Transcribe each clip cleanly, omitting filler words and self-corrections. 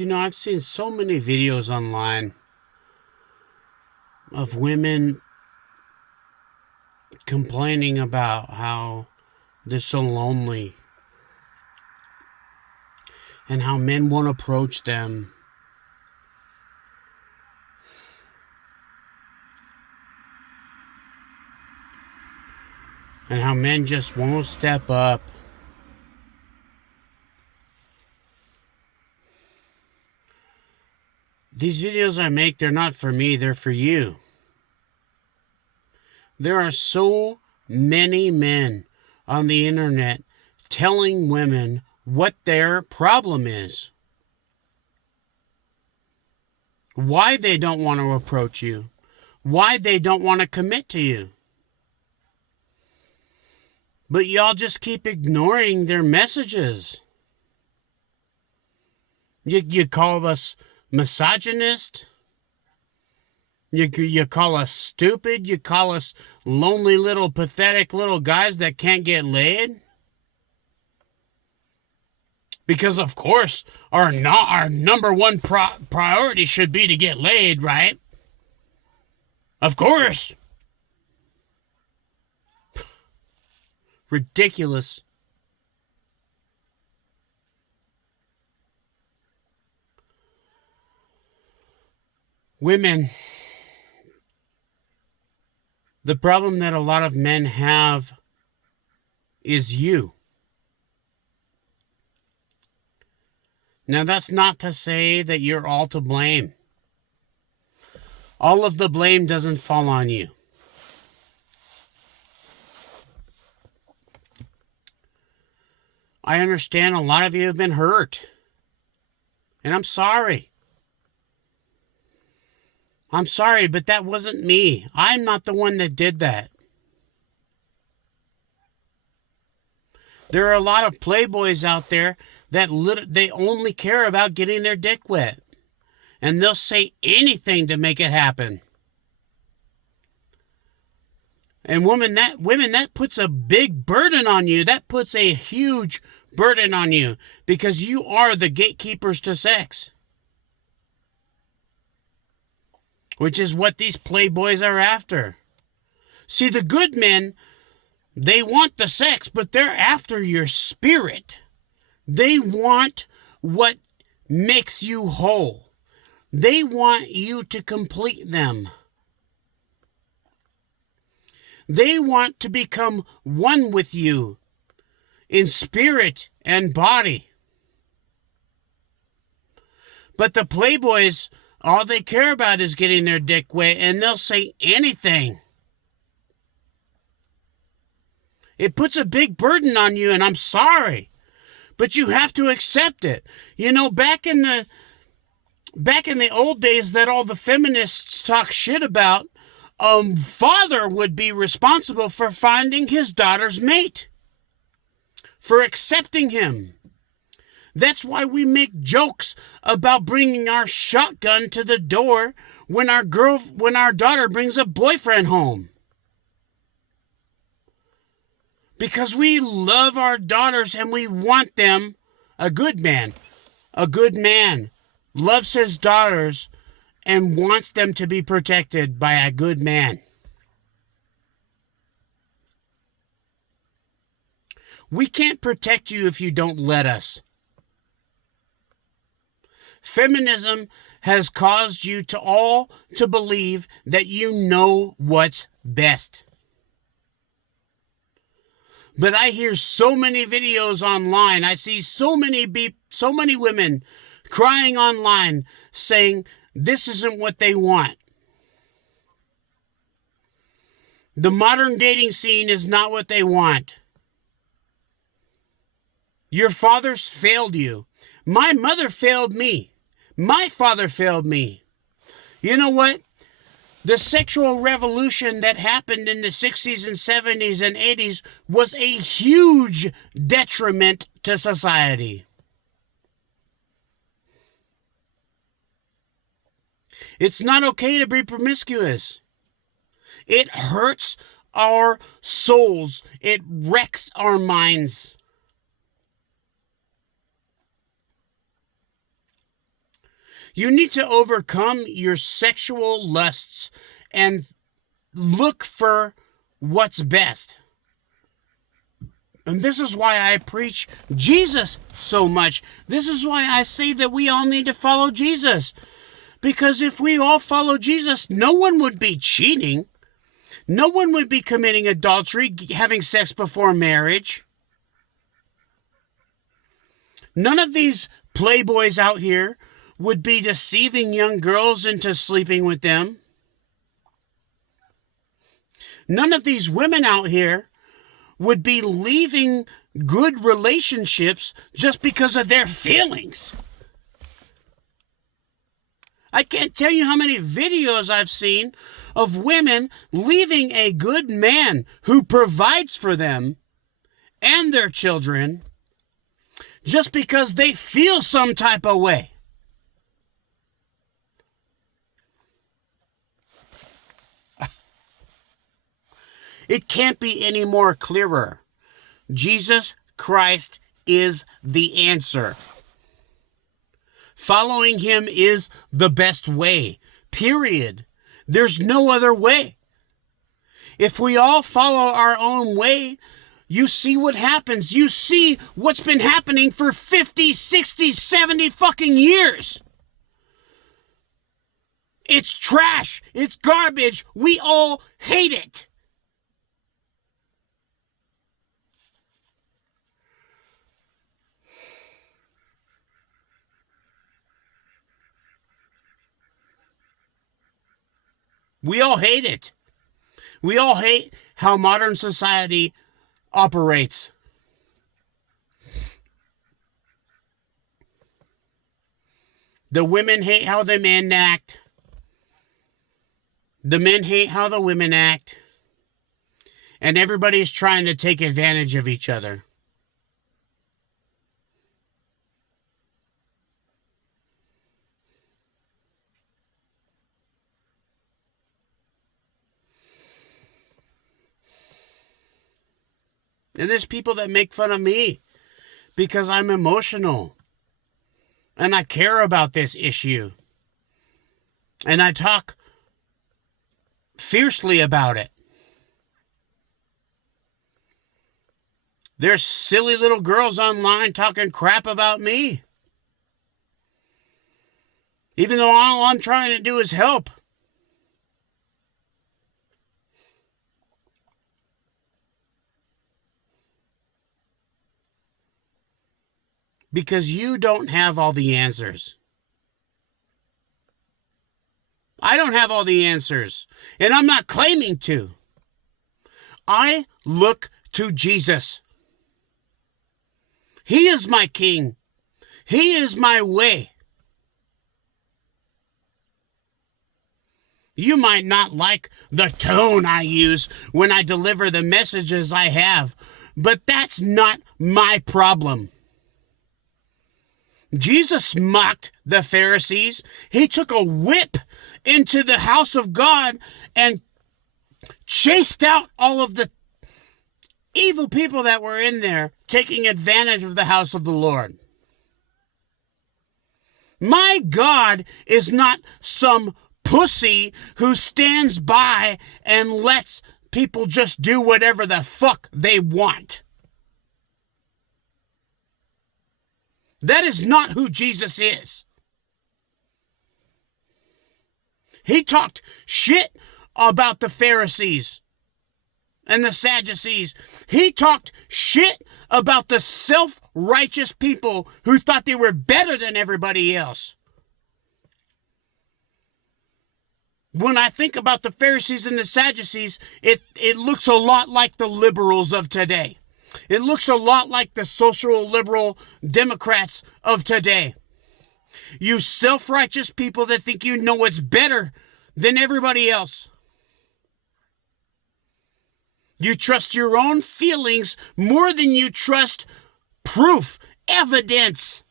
I've seen so many videos online of women complaining about how they're so lonely and how men won't approach them. And how men just won't step up. These videos I make, they're not for me, they're for you. There are so many men on the internet telling women what their problem is. Why they don't want to approach you. Why they don't want to commit to you. But y'all just keep ignoring their messages. You call us misogynist. You call us stupid. You call us lonely little pathetic little guys that can't get laid. Because of course our number one priority should be to get laid, right? Of course. Ridiculous. Women, the problem that a lot of men have is you. Now, that's not to say that you're all to blame. All of the blame doesn't fall on you. I understand a lot of you have been hurt. And I'm sorry. I'm sorry, but that wasn't me. I'm not the one that did that. There are a lot of playboys out there that they only care about getting their dick wet. And they'll say anything to make it happen. And women, that puts a big burden on you. That puts a huge burden on you because you are the gatekeepers to sex. Which is what these playboys are after. See, the good men, they want the sex, but they're after your spirit. They want what makes you whole. They want you to complete them. They want to become one with you in spirit and body. But the playboys, all they care about is getting their dick wet, and they'll say anything. It puts a big burden on you, and I'm sorry. But you have to accept it. You know, back in the old days that all the feminists talk shit about, father would be responsible for finding his daughter's mate, for accepting him. That's why we make jokes about bringing our shotgun to the door when our daughter brings a boyfriend home. Because we love our daughters and we want them. A good man loves his daughters and wants them to be protected by a good man. We can't protect you if you don't let us. Feminism has caused you to believe that you know what's best. But I hear so many videos online. I see so many women crying online saying this isn't what they want. The modern dating scene is not what they want. Your fathers failed you. My mother failed me. My father failed me. You know what? The sexual revolution that happened in the 60s and 70s and 80s was a huge detriment to society. It's not okay to be promiscuous. It hurts our souls. It wrecks our minds. You need to overcome your sexual lusts and look for what's best. And this is why I preach Jesus so much. This is why I say that we all need to follow Jesus. Because if we all follow Jesus, no one would be cheating. No one would be committing adultery, having sex before marriage. None of these playboys out here would be deceiving young girls into sleeping with them. None of these women out here would be leaving good relationships just because of their feelings. I can't tell you how many videos I've seen of women leaving a good man who provides for them and their children just because they feel some type of way. It can't be any more clearer. Jesus Christ is the answer. Following him is the best way, period. There's no other way. If we all follow our own way, you see what happens. You see what's been happening for 50, 60, 70 fucking years. It's trash. It's garbage. We all hate it. We all hate it. We all hate how modern society operates. The women hate how the men act. The men hate how the women act. And everybody's trying to take advantage of each other. And there's people that make fun of me because I'm emotional. And I care about this issue. And I talk fiercely about it. There's silly little girls online talking crap about me. Even though all I'm trying to do is help. Because you don't have all the answers. I don't have all the answers. And I'm not claiming to. I look to Jesus. He is my king. He is my way. You might not like the tone I use when I deliver the messages I have, but that's not my problem. Jesus mocked the Pharisees. He took a whip into the house of God and chased out all of the evil people that were in there, taking advantage of the house of the Lord. My God is not some pussy who stands by and lets people just do whatever the fuck they want. That is not who Jesus is. He talked shit about the Pharisees and the Sadducees. He talked shit about the self-righteous people who thought they were better than everybody else. When I think about the Pharisees and the Sadducees, it looks a lot like the liberals of today. It looks a lot like the social liberal Democrats of today. You self-righteous people that think you know what's better than everybody else. You trust your own feelings more than you trust proof, evidence.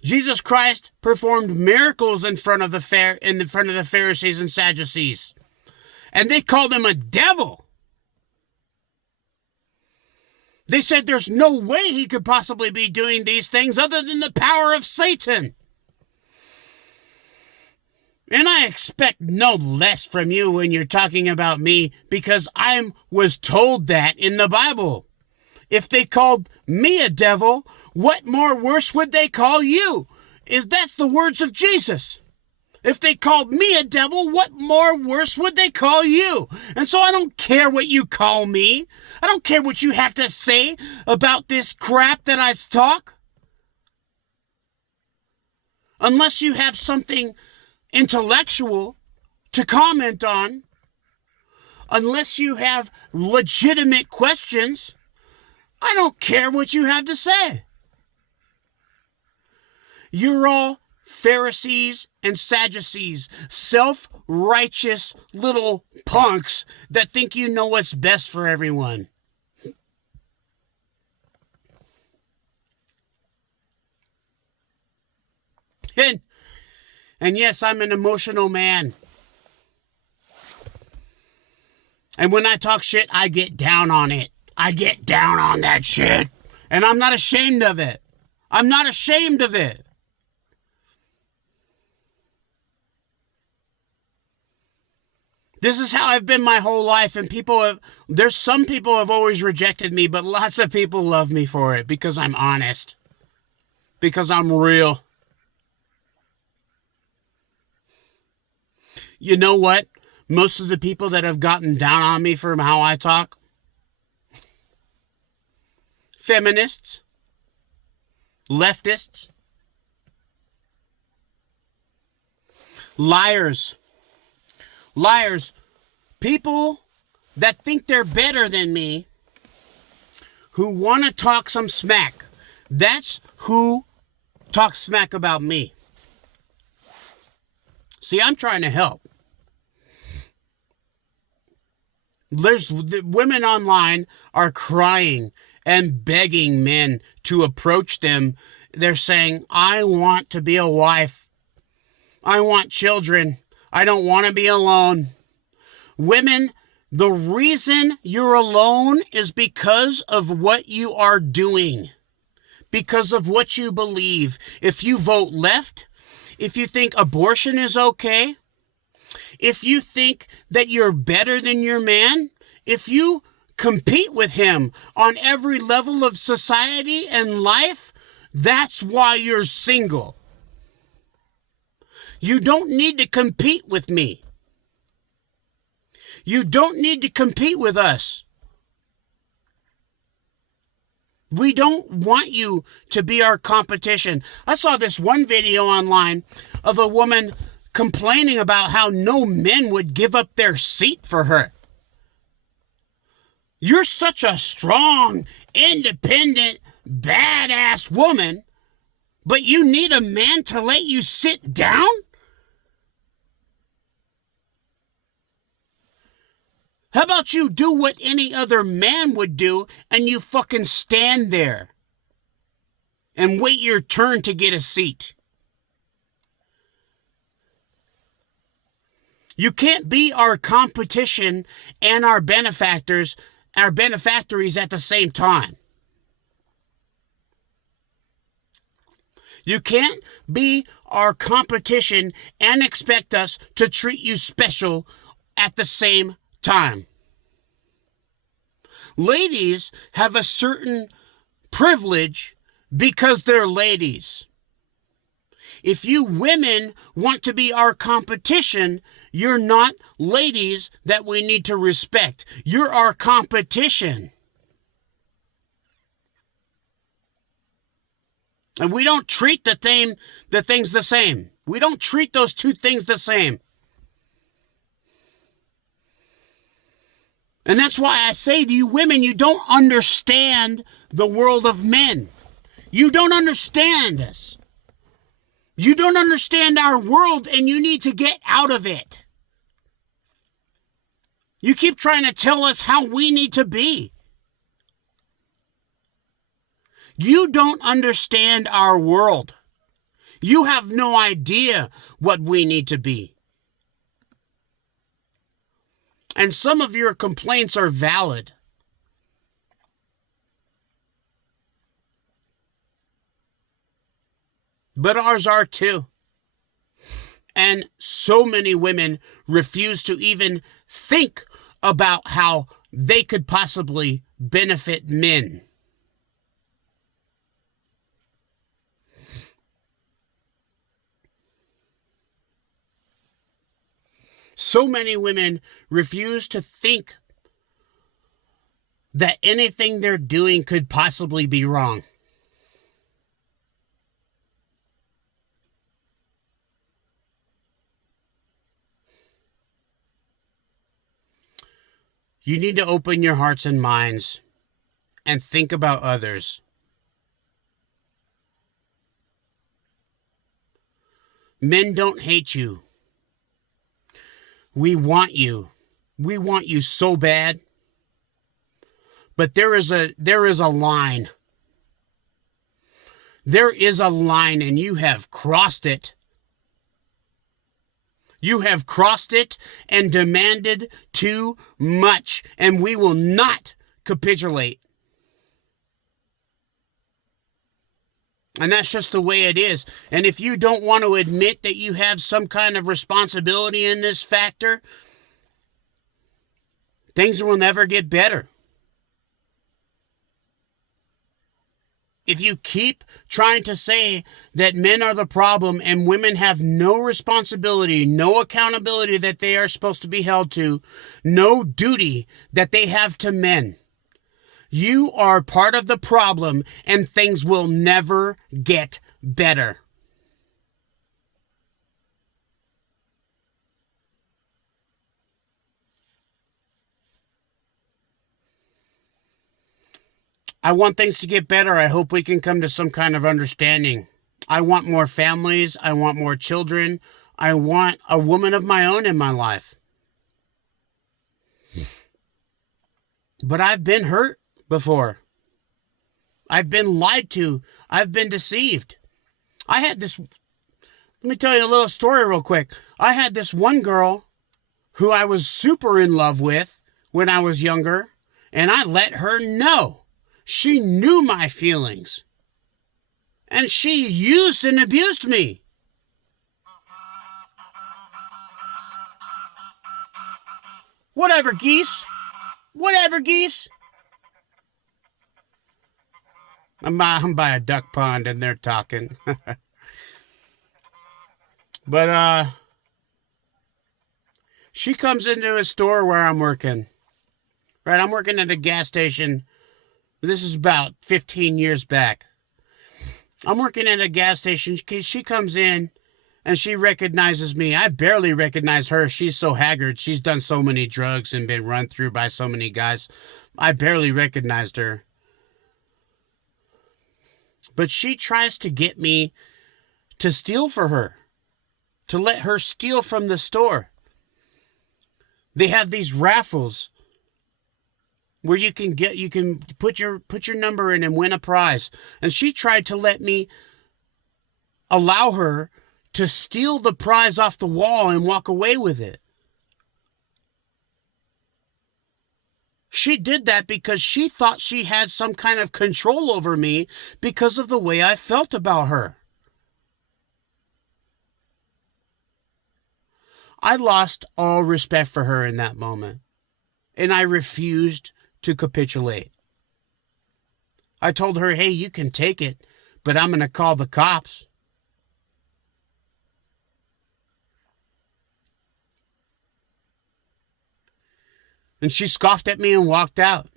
Jesus Christ performed miracles in front of the Pharisees and Sadducees. And they called him a devil. They said there's no way he could possibly be doing these things other than the power of Satan. And I expect no less from you when you're talking about me, because I was told that in the Bible. If they called me a devil, what more worse would they call you? That's the words of Jesus. If they called me a devil, what more worse would they call you? And so I don't care what you call me. I don't care what you have to say about this crap that I talk. Unless you have something intellectual to comment on, unless you have legitimate questions, I don't care what you have to say. You're all Pharisees and Sadducees, self-righteous little punks that think you know what's best for everyone. And yes, I'm an emotional man. And when I talk shit, I get down on it. I get down on that shit. And I'm not ashamed of it. I'm not ashamed of it. This is how I've been my whole life, and there's some people have always rejected me, but lots of people love me for it because I'm honest. Because I'm real. You know what? Most of the people that have gotten down on me for how I talk, feminists, leftists, liars, people that think they're better than me, who want to talk some smack. That's who talks smack about me. See, I'm trying to help. The women online are crying and begging men to approach them. They're saying, I want to be a wife. I want children. I don't want to be alone. Women, the reason you're alone is because of what you are doing. Because of what you believe. If you vote left, if you think abortion is okay, if you think that you're better than your man, if you compete with him on every level of society and life, that's why you're single. You don't need to compete with me. You don't need to compete with us. We don't want you to be our competition. I saw this one video online of a woman complaining about how no men would give up their seat for her. You're such a strong, independent, badass woman, but you need a man to let you sit down? How about you do what any other man would do and you fucking stand there and wait your turn to get a seat? You can't be our competition and our benefactors, our benefactories at the same time. You can't be our competition and expect us to treat you special at the same time. Ladies have a certain privilege because they're ladies. If you women want to be our competition, you're not ladies that we need to respect. You're our competition. And we don't treat the things the same. We don't treat those two things the same. And that's why I say to you women, you don't understand the world of men. You don't understand us. You don't understand our world, and you need to get out of it. You keep trying to tell us how we need to be. You don't understand our world. You have no idea what we need to be. And some of your complaints are valid. but ours are too. And so many women refuse to even think about how they could possibly benefit men. So many women refuse to think that anything they're doing could possibly be wrong. You need to open your hearts and minds and think about others. Men don't hate you. We want you. We want you so bad. But there is a line. There is a line, and you have crossed it. You have crossed it and demanded too much, and we will not capitulate. And that's just the way it is. And if you don't want to admit that you have some kind of responsibility in this factor, things will never get better. If you keep trying to say that men are the problem and women have no responsibility, no accountability that they are supposed to be held to, no duty that they have to men, you are part of the problem and things will never get better. I want things to get better. I hope we can come to some kind of understanding. I want more families. I want more children. I want a woman of my own in my life. But I've been hurt before. I've been lied to. I've been deceived. Let me tell you a little story real quick. I had this one girl who I was super in love with when I was younger, and I let her know. She knew my feelings. And she used and abused me. Whatever, geese. Whatever, geese. I'm by a duck pond and they're talking. But, she comes into a store where I'm working. Right, I'm working at a gas station. This is about 15 years back. I'm working at a gas station. She comes in and she recognizes me. I barely recognize her. She's so haggard. She's done so many drugs and been run through by so many guys. I barely recognized her. But she tries to get me to steal for her, to let her steal from the store. They have these raffles where you can put your number in and win a prize. And she tried to let me allow her to steal the prize off the wall and walk away with it. She did that because she thought she had some kind of control over me because of the way I felt about her. I lost all respect for her in that moment, and I refused to capitulate. I told her, hey, you can take it, but I'm going to call the cops. And she scoffed at me and walked out.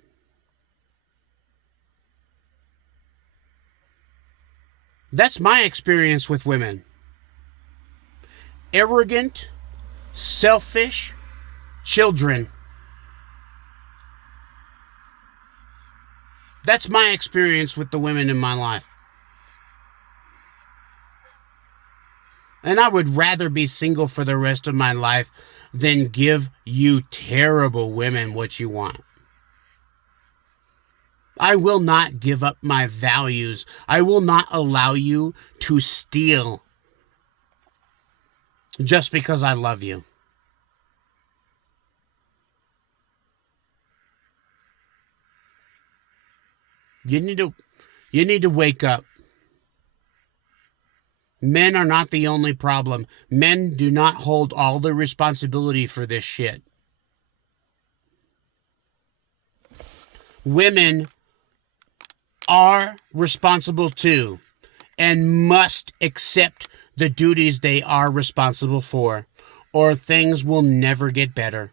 That's my experience with women. Arrogant, selfish children. That's my experience with the women in my life. And I would rather be single for the rest of my life than give you terrible women what you want. I will not give up my values. I will not allow you to steal just because I love you. You need to wake up. Men are not the only problem. Men do not hold all the responsibility for this shit. Women are responsible too, and must accept the duties they are responsible for, or things will never get better.